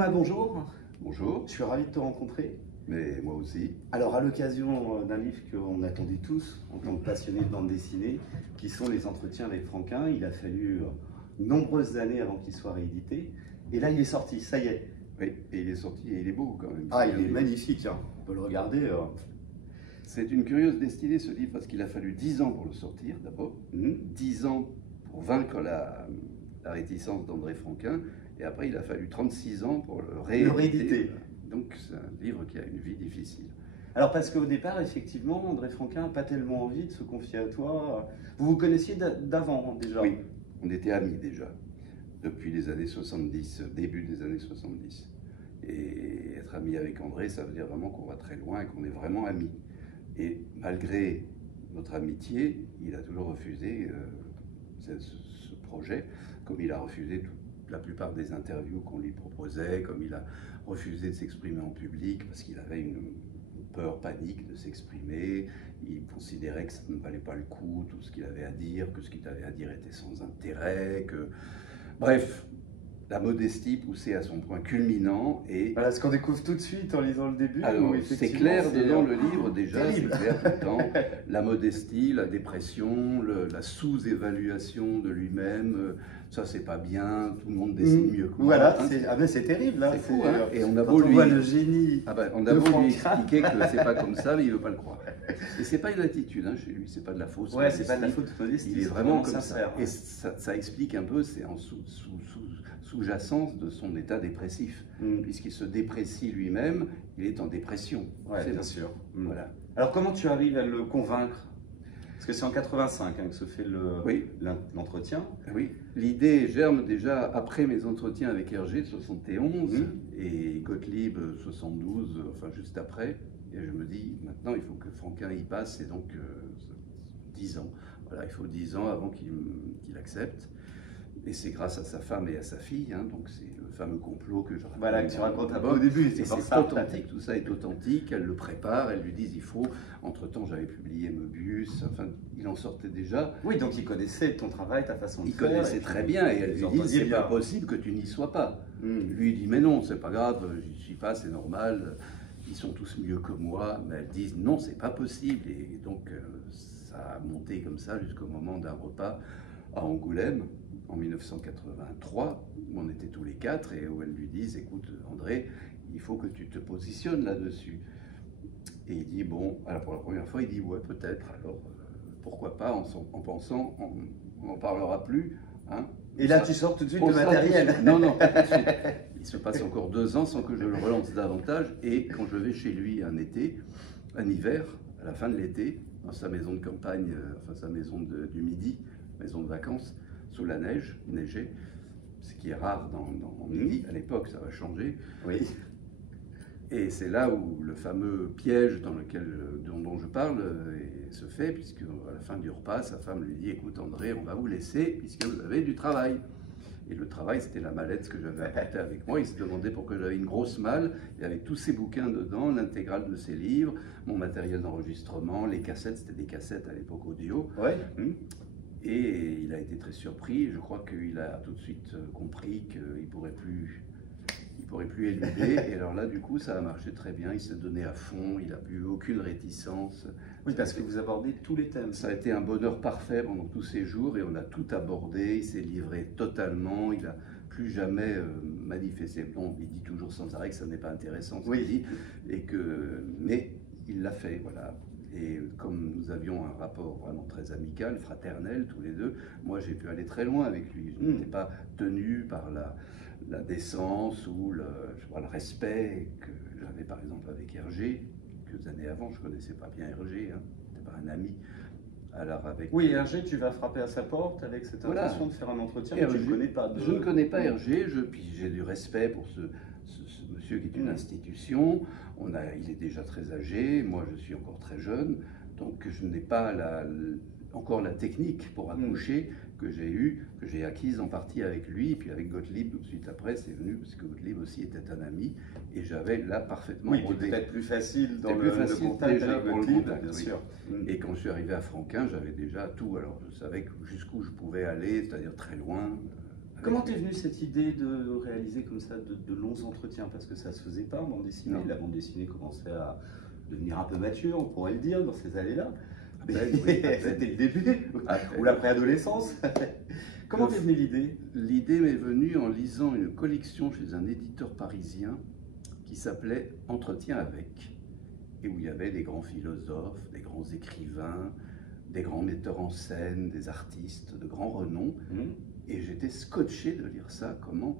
Thomas, bonjour. Bonjour, Je suis ravi de te rencontrer. mais moi aussi. Alors, à l'occasion d'un livre qu'on attendait tous en tant que passionnés de bande dessinée, qui sont les entretiens avec Franquin, il a fallu de nombreuses années avant qu'il soit réédité. Et là, il est sorti, ça y est. Oui, et il est sorti et il est beau quand même. Ah, il est magnifique, hein. On peut le regarder. C'est une curieuse destinée ce livre parce qu'il a fallu 10 ans pour le sortir d'abord. 10 ans pour vaincre la réticence d'André Franquin. Et après, il a fallu 36 ans pour le rééditer. Donc, c'est un livre qui a une vie difficile. Alors, parce qu'au départ, effectivement, André Franquin n'a pas tellement envie de se confier à toi. Vous vous connaissiez d'avant, déjà? Oui, on était amis déjà, depuis les années 70, début des années 70. Et être ami avec André, ça veut dire vraiment qu'on va très loin et qu'on est vraiment amis. Et malgré notre amitié, il a toujours refusé ce projet, comme il a refusé la plupart des interviews qu'on lui proposait, comme il a refusé de s'exprimer en public parce qu'il avait une peur, panique de s'exprimer. Il considérait que ça ne valait pas le coup, tout ce qu'il avait à dire, que ce qu'il avait à dire était sans intérêt, que... Bref, la modestie poussée à son point culminant et... Voilà, ce qu'on découvre tout de suite en lisant le début. Alors, c'est clair dedans le livre déjà, c'est terrible. clair tout le temps. La modestie, la dépression, la sous-évaluation de lui-même, ça c'est pas bien, tout le monde dessine mieux que moi. Voilà, Hein, c'est terrible. Hein, c'est fou, hein. Et on a quand beau on lui... voit le génie. Ah ben, on a de beau lui Franquin. expliquer que c'est pas comme ça, mais il veut pas le croire. Et c'est pas une attitude hein, chez lui, c'est pas de la fausse Ouais, c'est pas de la modestie. faute modestie. Il est vraiment comme sincère. ça. Et ça explique un peu, c'est en sous-jacence de son état dépressif. Puisqu'il se déprécie lui-même, il est en dépression. Ouais, C'est bien sûr. Voilà. Alors, comment tu arrives à le convaincre? Parce que c'est en 85 hein, que se fait l'entretien. Oui, l'idée germe déjà après mes entretiens avec Hergé de 71 et Gottlieb 72, enfin juste après. Et je me dis, maintenant il faut que Franquin y passe, et donc 10 ans. Voilà, il faut 10 ans avant qu'il accepte. Et c'est grâce à sa femme et à sa fille, hein, donc c'est le fameux complot que je raconte. Voilà, que tu racontes un peu au début. Et c'est authentique, tout ça est authentique, elle le prépare, elle lui dit il faut. Entre-temps, j'avais publié Möbius, enfin, il en sortait déjà. Oui, donc il connaissait ton travail, ta façon de faire. Il connaissait très bien, et elle lui dit c'est pas possible que tu n'y sois pas. Lui dit mais non, c'est pas grave, j'y suis pas, c'est normal, ils sont tous mieux que moi. Mais elles disent non, c'est pas possible. Et donc ça a monté comme ça jusqu'au moment d'un repas à Angoulême en 1983, où on était tous les quatre et où elles lui disent écoute André, il faut que tu te positionnes là-dessus. Et il dit bon, alors pour la première fois il dit ouais peut-être, alors pourquoi pas, en pensant on n'en parlera plus. Hein, et là tu sors tout de suite le matériel. Non, non, pas tout de suite. Il se passe encore 2 ans sans que je le relance davantage, et quand je vais chez lui un hiver, à la fin de l'été, dans sa maison de campagne, enfin sa maison du Midi, maison de vacances, sous la neige, neigée, ce qui est rare dans Midi, à l'époque, ça va changer. Oui. Et c'est là où le fameux piège dont je parle se fait, puisque à la fin du repas, sa femme lui dit « Écoute André, on va vous laisser, puisque vous avez du travail ». Et le travail, c'était la mallette que j'avais apportée avec moi. Il se demandait pourquoi j'avais une grosse malle, et avec tous ses bouquins dedans, l'intégrale de ses livres, mon matériel d'enregistrement, les cassettes, c'était des cassettes à l'époque audio. Ouais. Et il a été très surpris. Je crois qu'il a tout de suite compris qu'il ne pourrait plus éluder. Et alors là, du coup, ça a marché très bien. Il s'est donné à fond. Il n'a plus eu aucune réticence. Oui, parce que vous abordez tous les thèmes. Ça a été un bonheur parfait pendant tous ces jours. Et on a tout abordé. Il s'est livré totalement. Il n'a plus jamais manifesté. Bon, il dit toujours sans arrêt que ça n'est pas intéressant, ce qu'il dit. Mais il l'a fait, voilà. Et comme nous avions un rapport vraiment très amical, fraternel, tous les deux, moi j'ai pu aller très loin avec lui. Je n'étais pas tenu par la décence ou le respect que j'avais par exemple avec Hergé. Quelques années avant, je ne connaissais pas bien Hergé, hein, c'était pas un ami. Alors oui, Hergé, tu vas frapper à sa porte avec cette intention de faire un entretien, mais tu ne connais pas. Je ne connais pas Hergé, puis j'ai du respect pour ce monsieur qui est une institution. Il est déjà très âgé, moi je suis encore très jeune, donc je n'ai pas encore la technique pour accoucher que j'ai acquise en partie avec lui, et puis avec Gottlieb tout de suite après, c'est venu parce que Gottlieb aussi était un ami, et j'avais là parfaitement rodé. Oui, peut-être plus facile dans le contact déjà avec Gottlieb, bien sûr. Et quand je suis arrivé à Franquin, j'avais déjà tout, alors je savais jusqu'où je pouvais aller, c'est-à-dire très loin, Comment t'es venue cette idée de réaliser comme ça de longs entretiens? Parce que ça se faisait pas en bande dessinée. Non. La bande dessinée commençait à devenir un peu mature, on pourrait le dire, dans ces années-là. Mais Oui, c'était le début, ou la préadolescence. Comment t'es venue l'idée? L'idée m'est venue en lisant une collection chez un éditeur parisien qui s'appelait Entretien avec, et où il y avait des grands philosophes, des grands écrivains, des grands metteurs en scène, des artistes de grand renom. Et j'étais scotché de lire ça, comment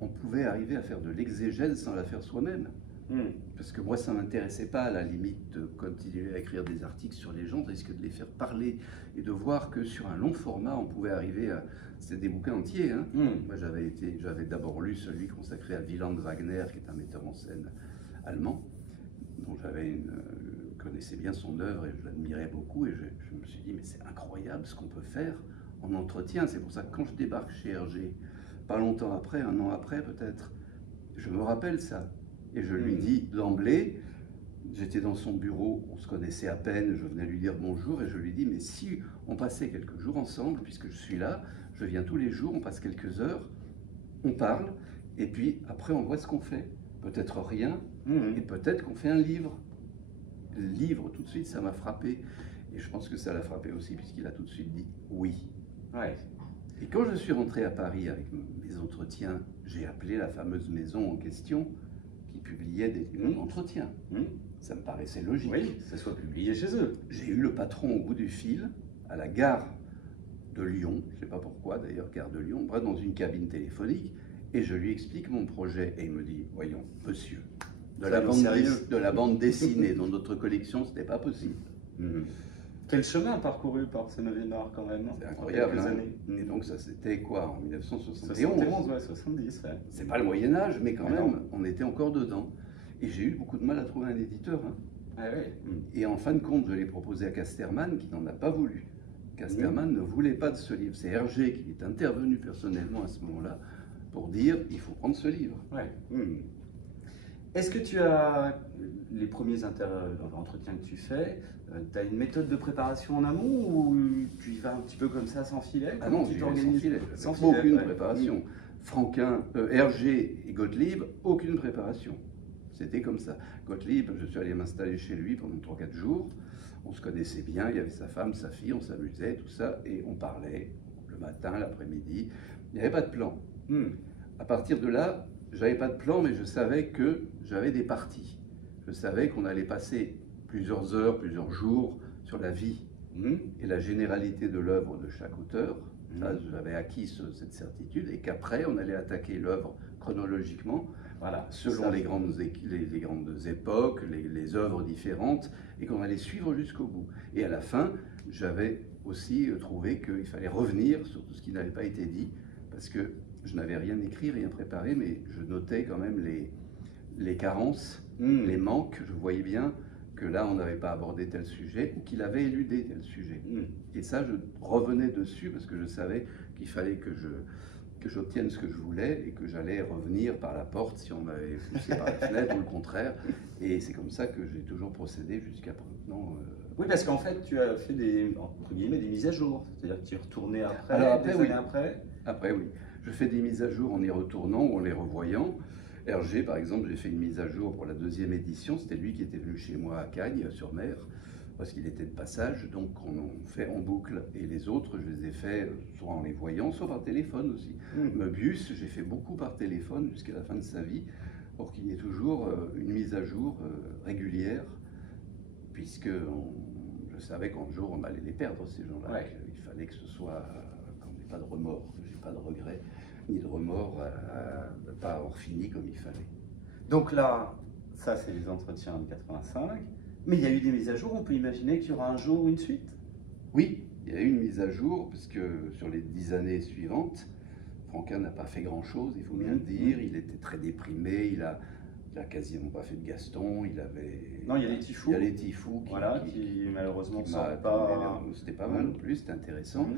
on pouvait arriver à faire de l'exégèse sans la faire soi-même. Parce que moi, ça ne m'intéressait pas, à la limite, de continuer à écrire des articles sur les gens, risque de les faire parler et de voir que sur un long format, on pouvait arriver à... C'était des bouquins entiers. Hein. Moi, j'avais d'abord lu celui consacré à Wieland Wagner, qui est un metteur en scène allemand, dont connaissais bien son œuvre et je l'admirais beaucoup. Et je me suis dit, mais c'est incroyable ce qu'on peut faire en entretien. C'est pour ça que quand je débarque chez Hergé, pas longtemps après, un an après peut-être, je me rappelle ça. Et je lui dis d'emblée, j'étais dans son bureau, on se connaissait à peine, je venais lui dire bonjour, et je lui dis, mais si on passait quelques jours ensemble, puisque je suis là, je viens tous les jours, on passe quelques heures, on parle, et puis après on voit ce qu'on fait. Peut-être rien, et peut-être qu'on fait un livre. Le livre, tout de suite, ça m'a frappé. Et je pense que ça l'a frappé aussi, puisqu'il a tout de suite dit oui. Ouais. Et quand je suis rentré à Paris avec mes entretiens, j'ai appelé la fameuse maison en question qui publiait des entretiens. Ça me paraissait logique. Oui, que ça soit publié chez eux. J'ai eu le patron au bout du fil, à la gare de Lyon, je ne sais pas pourquoi d'ailleurs, gare de Lyon, bref, dans une cabine téléphonique, et je lui explique mon projet. Et il me dit, voyons, monsieur, de la bande dessinée dans notre collection, ce n'était pas possible. Quel chemin parcouru par Seine-et-Marne quand même. C'est incroyable. Et donc ça c'était quoi, en 1971? 71, ouais, 70, ouais. C'est pas le Moyen-Âge, mais quand même, on était encore dedans. Et j'ai eu beaucoup de mal à trouver un éditeur. Hein. Ah, ouais. Et en fin de compte, je l'ai proposé à Casterman, qui n'en a pas voulu. Casterman ne voulait pas de ce livre. C'est Hergé qui est intervenu personnellement à ce moment-là pour dire, il faut prendre ce livre. Ouais. Est-ce que tu as, les premiers entretiens que tu fais, tu as une méthode de préparation en amont ou tu y vas un petit peu comme ça sans filet? Ah non, tu t'organises sans filet. Aucune préparation. Franquin, Hergé et Gottlieb, aucune préparation. C'était comme ça. Gottlieb, je suis allé m'installer chez lui pendant 3-4 jours. On se connaissait bien, il y avait sa femme, sa fille, on s'amusait, tout ça, et on parlait le matin, l'après-midi. Il n'y avait pas de plan. À partir de là, j'avais pas de plan, mais je savais que j'avais des parties. Je savais qu'on allait passer plusieurs heures, plusieurs jours sur la vie et la généralité de l'œuvre de chaque auteur. Ça, j'avais acquis cette certitude, et qu'après, on allait attaquer l'œuvre chronologiquement, voilà, selon les grandes époques, les œuvres différentes, et qu'on allait suivre jusqu'au bout. Et à la fin, j'avais aussi trouvé qu'il fallait revenir sur tout ce qui n'avait pas été dit, parce que je n'avais rien écrit, rien préparé, mais je notais quand même les carences, les manques. Je voyais bien que là, on n'avait pas abordé tel sujet, ou qu'il avait éludé tel sujet. Et ça, je revenais dessus, parce que je savais qu'il fallait que j'obtienne ce que je voulais, et que j'allais revenir par la porte si on m'avait poussé par la fenêtre, ou le contraire. Et c'est comme ça que j'ai toujours procédé jusqu'à maintenant. Oui, parce qu'en fait, tu as fait entre guillemets, des mises à jour. C'est-à-dire que tu es retourné après, années après. Après, oui. Je fais des mises à jour en y retournant ou en les revoyant. Hergé, par exemple, j'ai fait une mise à jour pour la 2e édition. C'était lui qui était venu chez moi à Cagnes-sur-Mer, parce qu'il était de passage. Donc, on fait en boucle. Et les autres, je les ai fait soit en les voyant, soit par téléphone aussi. Möbius, j'ai fait beaucoup par téléphone jusqu'à la fin de sa vie, pour qu'il y ait toujours une mise à jour régulière, puisque je savais qu'un jour, on allait les perdre, ces gens-là. Ouais. Il fallait que ce soit... qu'on n'ait pas de remords, que j'ai pas de regrets, ni de remords de ne pas avoir fini comme il fallait. Donc là, ça c'est les entretiens de 85, mais il y a eu des mises à jour, on peut imaginer qu'il y aura un jour une suite? Oui, il y a eu une mise à jour, parce que sur les 10 années suivantes, Franquin n'a pas fait grand-chose, il faut bien le dire. Il était très déprimé, il a quasiment pas fait de Gaston, il avait... Non, il y a les Tifous. Il y a les Tifous qui malheureusement sortent pas... C'était pas mal non plus, c'était intéressant.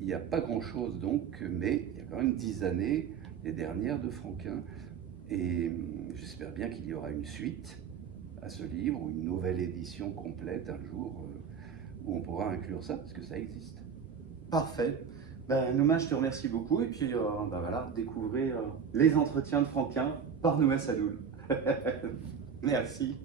Il n'y a pas grand-chose donc, mais il y a quand même 10 années, les dernières de Franquin, et j'espère bien qu'il y aura une suite à ce livre, ou une nouvelle édition complète un jour, où on pourra inclure ça, parce que ça existe. Parfait. Ben, Nouma, je te remercie beaucoup. Et puis, ben voilà, découvrez les entretiens de Franquin par Nouma Sadoul. Merci.